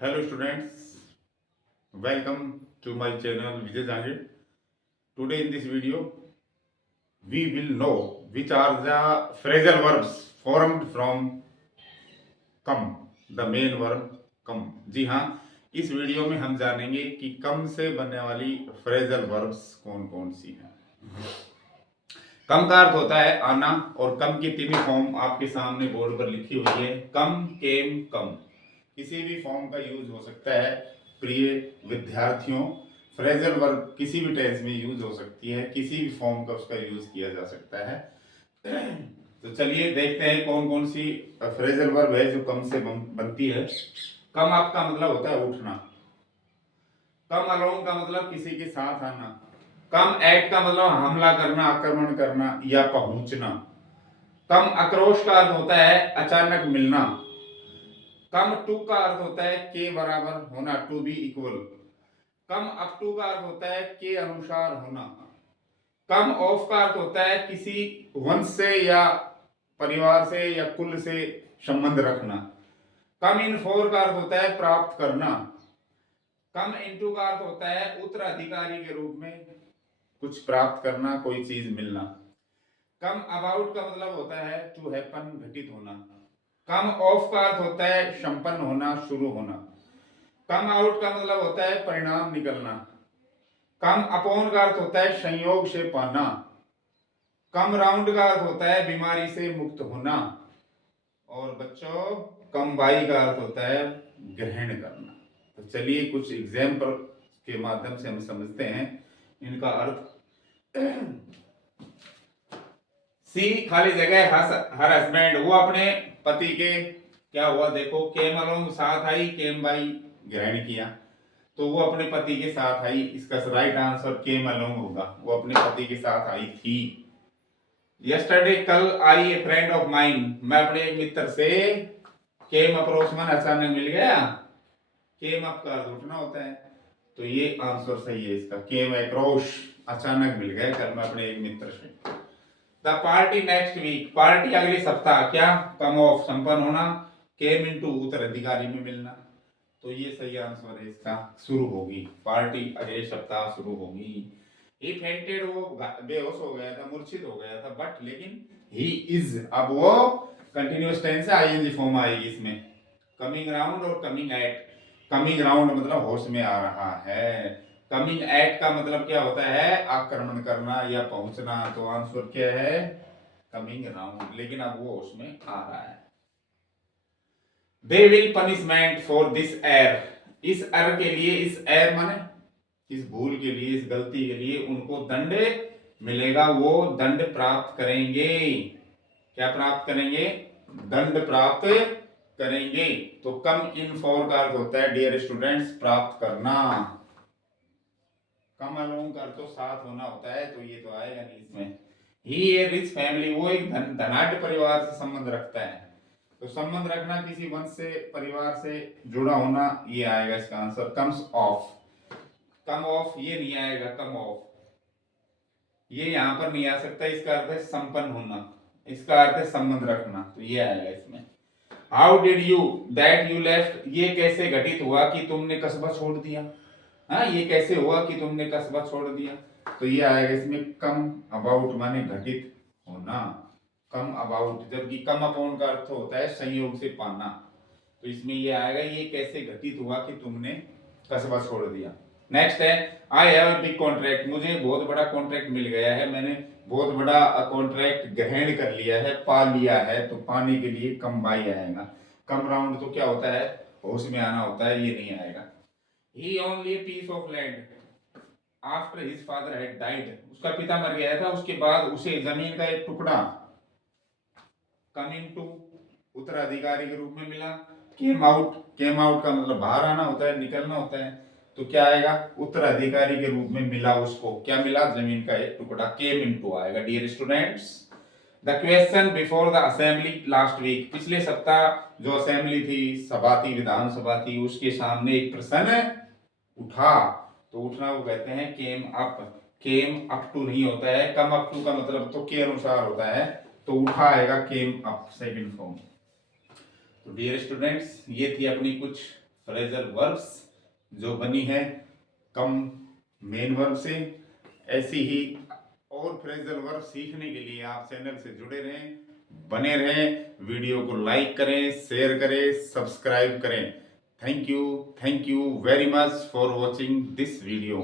Hello students, welcome to my channel Vijay Jangir. Today in this video, we will know which are the phrasal verbs formed from come, the main verb come. जी हाँ, इस video में हम जानेंगे कि कम से बनने वाली phrasal verbs कौन कौन सी हैं। कम का अर्थ होता है आना और कम की तीन फॉर्म आपके सामने बोर्ड पर लिखी हुई है। कम, केम, कम। किसी भी फॉर्म का यूज हो सकता है। प्रिय विद्यार्थियों, फ्रेजल वर्ब किसी भी टेंस में यूज हो सकती है, किसी भी फॉर्म का उसका यूज किया जा सकता है। तो चलिए देखते हैं कौन कौन सी फ्रेजल वर्ब है जो कम से बनती है। कम आपका मतलब होता है उठना। कम अलोंग का मतलब किसी के साथ आना। कम एट का मतलब हमला करना, आक्रमण करना या पहुंचना। कम आक्रोश का अर्थ होता है अचानक मिलना। कम टू का अर्थ होता है के बराबर होना, to be equal. Come up to का अर्थ होता है के अनुसार होना। कम ऑफ का अर्थ होता है किसी वंश से या परिवार से या कुल से संबंध रखना। कम इन फोर का अर्थ होता है प्राप्त करना। कम इनटू का अर्थ होता है उत्तराधिकारी के रूप में कुछ प्राप्त करना, कोई चीज मिलना। कम अबाउट का मतलब होता है टू हैपन, घटित होना। कम ऑफ का अर्थ होता है संपन्न होना, शुरू होना। कम आउट का मतलब होता है परिणाम निकलना। कम अपॉन का अर्थ होता है संयोग से पाना। कम राउंड का अर्थ होता है बीमारी से मुक्त होना। और बच्चों, कम बाई का अर्थ होता है ग्रहण करना। तो चलिए कुछ एग्जाम्पल के माध्यम से हम समझते हैं इनका अर्थ। सी खाली जगह हर हस्बैंड, वो अपने पति के क्या हुआ देखो, केम अलोंग साथ आई, केम बाई ग्रहण किया, तो वो अपने पति के साथ आई। इसका राइट आंसर केम अलोंग होगा, वो अपने पति के साथ आई थी। यस्टरडे, कल आई ए फ्रेंड ऑफ माइन, मैं अपने एक मित्र से केम अप्रोच मन अचानक मिल गया। केम अप का अर्थ उठना होता है, तो ये आंसर सही है इसका। केम अक्रॉस, अचानक मिल गया कल मैं अपने एक मित्र से। The party next week, party अगले सप्ताह, क्या कम ऑफ संपन्न होना, केम इनटू उत्तराधिकारी में मिलना, तो ये सही आंसर है इसका। शुरू होगी पार्टी अगले सप्ताह शुरू होगी। ही फेंटेड, वो बेहोश हो गया था, मूर्छित हो गया था, बट लेकिन ही इज, अब वो कंटिन्यूअस टेंस है, आईएनजी फॉर्म आएगी इसमें। कमिंग राउंड और कमिंग एट। कमिंग राउंड मतलब होश में आ रहा है। कमिंग एट का मतलब क्या होता है, आक्रमण करना या पहुंचना, तो आंसर क्या है कमिंग राउंड, लेकिन अब वो होश में आ रहा है। They will punishment for this एर, इस एर के लिए, इस एर माने इस भूल के लिए, इस गलती के लिए उनको दंड मिलेगा, वो दंड प्राप्त करेंगे। क्या प्राप्त करेंगे, दंड प्राप्त करेंगे। तो कम इन फॉर का अर्थ होता है डियर स्टूडेंट्स प्राप्त करना। कम अलोंग का अर्थ तो साथ होना होता है, तो ये तो आएगा नहीं इसमें। ही ए रिच फैमिली, वो एक धनाढ्य परिवार से संबंध रखता है, तो संबंध रखना किसी वंश से, परिवार से जुड़ा होना, ये आएगा इसका answer. Comes of, come of ये नहीं आएगा, कम ऑफ ये यहां पर नहीं आ सकता, इसका अर्थ है संपन्न होना, इसका अर्थ है संबंध रखना, तो ये आएगा इसमें। How did you that you left, ये कैसे घटित हुआ कि तुमने कस्बा छोड़ दिया। हाँ, ये कैसे हुआ कि तुमने कस्बा छोड़ दिया, तो ये आएगा इसमें कम अबाउट माने घटित होना। कम अबाउट, जबकि कम अपॉन का अर्थ होता है संयोग से पाना, तो इसमें ये आएगा ये कैसे घटित हुआ कि तुमने कस्बा छोड़ दिया। नेक्स्ट है I have a big contract, मुझे बहुत बड़ा कॉन्ट्रैक्ट मिल गया है, मैंने बहुत बड़ा कॉन्ट्रैक्ट ग्रहण कर लिया है, पा लिया है, तो पाने के लिए कम बाई आएगा। कम राउंड तो क्या होता है, होश में आना होता है, ये नहीं आएगा। He only a piece of land after his father had died, उसका पिता मर गया था, उसके बाद उसे जमीन का एक टुकड़ा कमिंग टू उत्तराधिकारी के रूप में मिला। केम आउट, केम आउट का मतलब बाहर आना होता है, निकलना होता है, तो क्या आएगा उत्तराधिकारी के रूप में मिला उसको, क्या मिला जमीन का एक टुकड़ा, केम इनटू आएगा। Dear students, the question before the assembly last week, पिछले सप्ताह जो असेंबली थी, सभा थी, विधानसभा थी, उसके सामने एक प्रश्न उठा, तो उठना वो कहते हैं came up. Came up to नहीं होता है, कम अप टू का मतलब तो के अनुसार होता है, तो उठा आएगा केम अप, सेकंड फॉर्म। तो डियर स्टूडेंट्स, ये थी अपनी कुछ फ्रेजल वर्ब्स जो बनी है कम मेन वर्ब से। ऐसी ही और फ्रेजल वर्ब सीखने के लिए आप चैनल से जुड़े रहें, बने रहें। वीडियो को लाइक करें, शेयर करें, सब्सक्राइब करें। Thank you very much for watching this video.